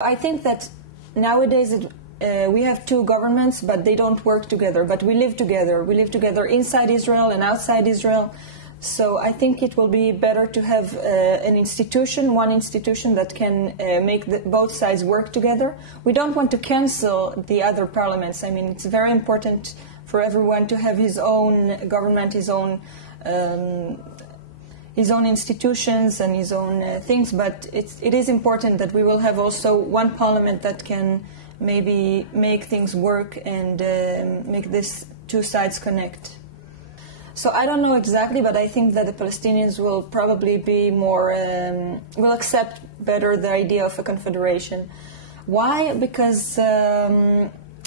I think that nowadays we have two governments, but they don't work together. But we live together. We live together inside Israel and outside Israel. So I think it will be better to have one institution that can make both sides work together. We don't want to cancel the other parliaments. I mean, it's very important for everyone to have his own government, his own institutions and his own things, but it is important that we will have also one parliament that can maybe make things work and make these two sides connect. So I don't know exactly, but I think that the Palestinians will probably be more, will accept better the idea of a confederation. Why? Because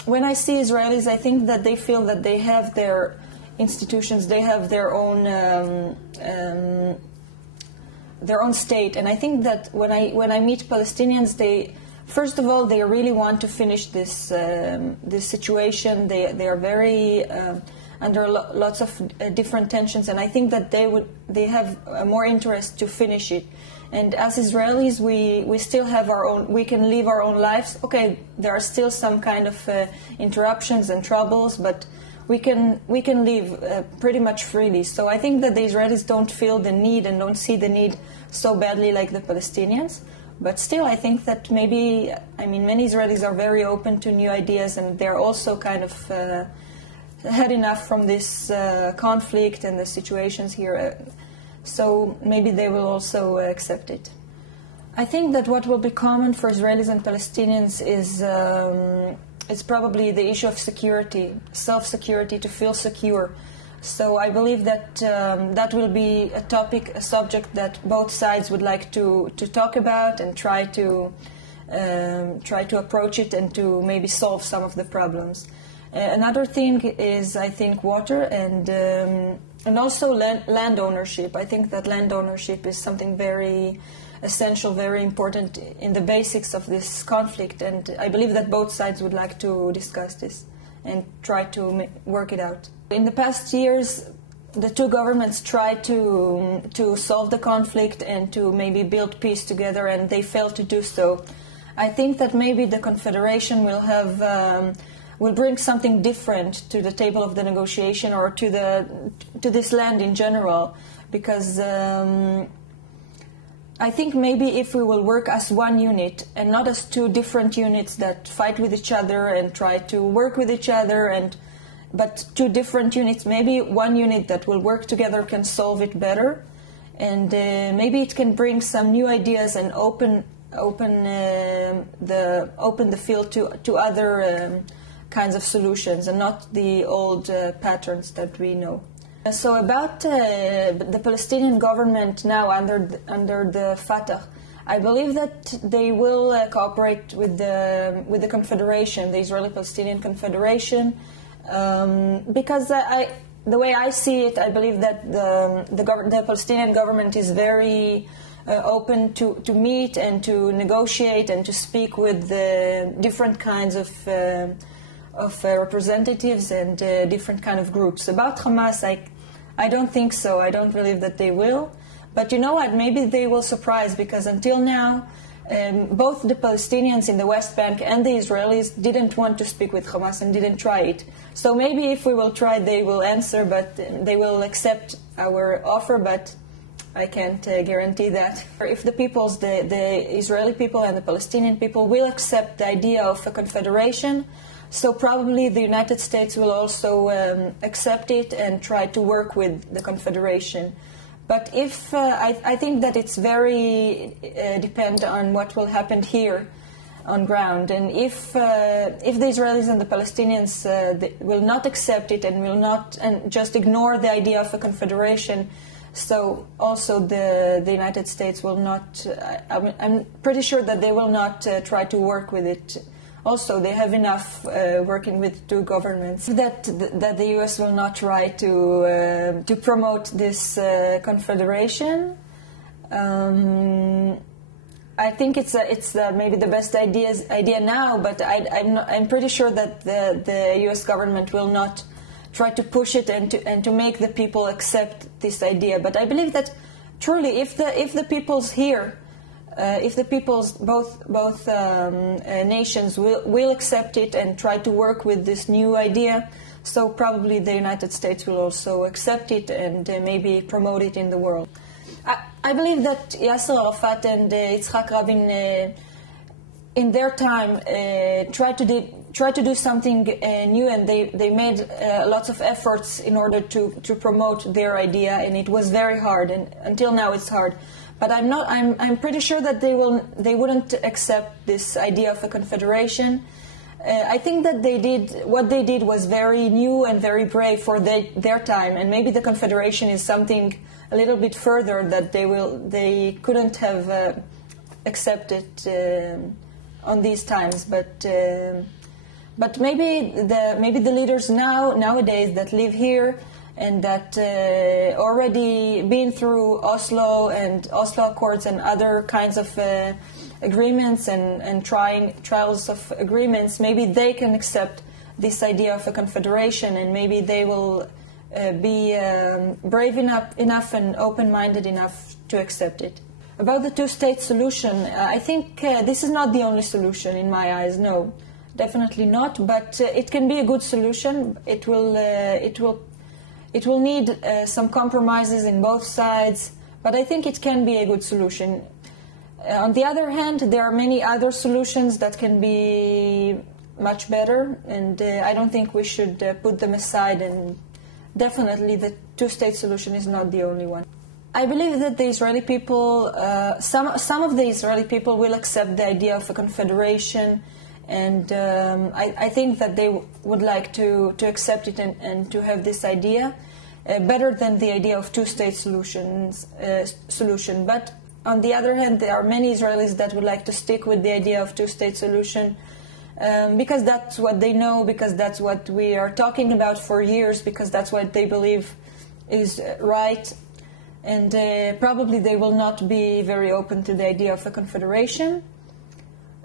when I see Israelis, I think that they feel that they have their institutions, they have their own state, and I think that when I meet Palestinians, first of all they really want to finish this situation. They are very under lots of different tensions, and I think that they have more interest to finish it. And as Israelis, we still have our own. We can live our own lives. Okay, there are still some kind of interruptions and troubles, but we can live pretty much freely. So I think that the Israelis don't feel the need and don't see the need so badly like the Palestinians. But still, I think that many Israelis are very open to new ideas, and they're also kind of had enough from this conflict and the situations here. So maybe they will also accept it. I think that what will be common for Israelis and Palestinians is it's probably the issue of security, self-security, to feel secure. So I believe that that will be a subject that both sides would like to talk about and try to approach it and to maybe solve some of the problems. Another thing is, I think, water and also land ownership. I think that land ownership is something very essential, very important in the basics of this conflict, and I believe that both sides would like to discuss this and try to work it out. In the past years, the two governments tried to solve the conflict and to maybe build peace together, and they failed to do so. I think that maybe the confederation will bring something different to the table of the negotiation, or to this land in general, because I think maybe if we will work as one unit and not as two different units that fight with each other and try to work with each other, but two different units, maybe one unit that will work together can solve it better, and maybe it can bring some new ideas and open the field to other kinds of solutions and not the old patterns that we know. So about the Palestinian government now under the Fatah, I believe that they will cooperate with the Confederation, the Israeli-Palestinian Confederation, because the way I see it, I believe that the Palestinian government is very open to meet and to negotiate and to speak with different kinds of representatives and different kind of groups. About Hamas, I don't think so. I don't believe that they will. But you know what? Maybe they will surprise, because until now, both the Palestinians in the West Bank and the Israelis didn't want to speak with Hamas and didn't try it. So maybe if we will try, they will answer, but they will accept our offer, but I can't guarantee that. If the Israeli people and the Palestinian people will accept the idea of a confederation, so probably the United States will also accept it and try to work with the Confederation. But if I think that it's very depend on what will happen here on ground, and if the Israelis and the Palestinians will not accept it and will not and just ignore the idea of a confederation, so also the United States will not. I'm pretty sure that they will not try to work with it. Also, they have enough working with two governments that the U.S. will not try to promote this confederation. I think it's maybe the best idea now, but I'm pretty sure that the U.S. government will not try to push it and to make the people accept this idea. But I believe that truly, if the peoples here if the peoples, both nations will accept it and try to work with this new idea, so probably the United States will also accept it and maybe promote it in the world. I believe that Yasser Arafat and Yitzhak Rabin, in their time, tried to do something new, and they made lots of efforts in order to promote their idea, and it was very hard, and until now it's hard. But I'm pretty sure that they wouldn't accept this idea of a confederation. I think that what they did was very new and very brave for their time, and maybe the confederation is something a little bit further that they couldn't have accepted on these times. But maybe the leaders nowadays that live here and that already been through Oslo and Oslo Accords and other kinds of agreements and trials of agreements, maybe they can accept this idea of a confederation, and maybe they will be brave enough and open-minded enough to accept it. About the two-state solution, I think this is not the only solution in my eyes. No, definitely not. But it can be a good solution. It will need some compromises in both sides. But I think it can be a good solution. On the other hand, there are many other solutions that can be much better, and I don't think we should put them aside. And definitely, the two-state solution is not the only one. I believe that the Israeli people, some of the Israeli people will accept the idea of a confederation, and I think that they would like to accept it and to have this idea better than the idea of two-state solution. But on the other hand, there are many Israelis that would like to stick with the idea of two-state solution because that's what they know, because that's what we are talking about for years, because that's what they believe is right. And probably they will not be very open to the idea of a confederation.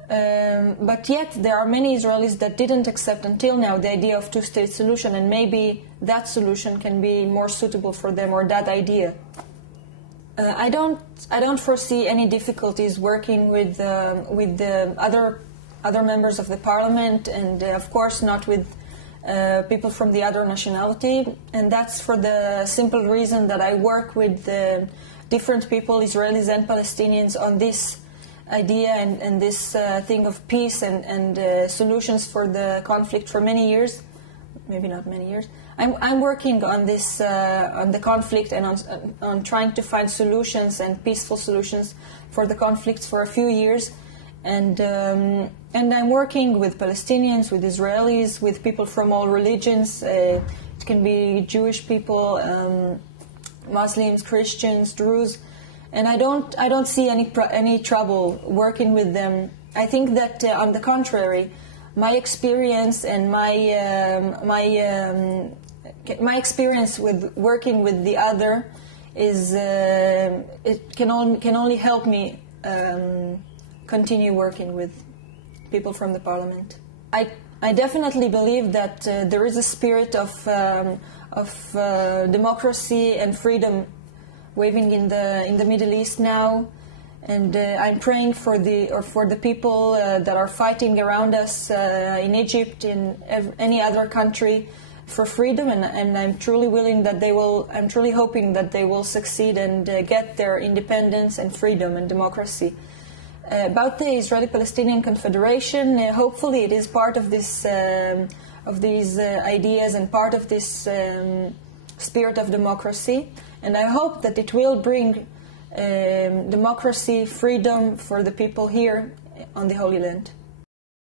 But yet there are many Israelis that didn't accept until now the idea of two-state solution, and maybe that solution can be more suitable for them, or that idea. I don't foresee any difficulties working with the other members of the parliament, and of course not with people from the other nationality, and that's for the simple reason that I work with different people, Israelis and Palestinians, on this idea and this thing of peace and solutions for the conflict for many years, maybe not many years. I'm working on this, on the conflict, and on trying to find solutions and peaceful solutions for the conflicts for a few years. And I'm working with Palestinians, with Israelis, with people from all religions. It can be Jewish people, Muslims, Christians, Druze, and I don't see any trouble working with them. I think that on the contrary, my experience and my experience with working with the other is it can only help me continue working with people from the parliament. I definitely believe that there is a spirit of democracy and freedom waving in the Middle East now, and I'm praying for the people that are fighting around us in Egypt, in any other country, for freedom, and I'm truly willing that they will. I'm truly hoping that they will succeed and get their independence and freedom and democracy. About the Israeli-Palestinian Confederation, hopefully it is part of this of these ideas and part of this spirit of democracy, and I hope that it will bring democracy, freedom for the people here on the Holy Land.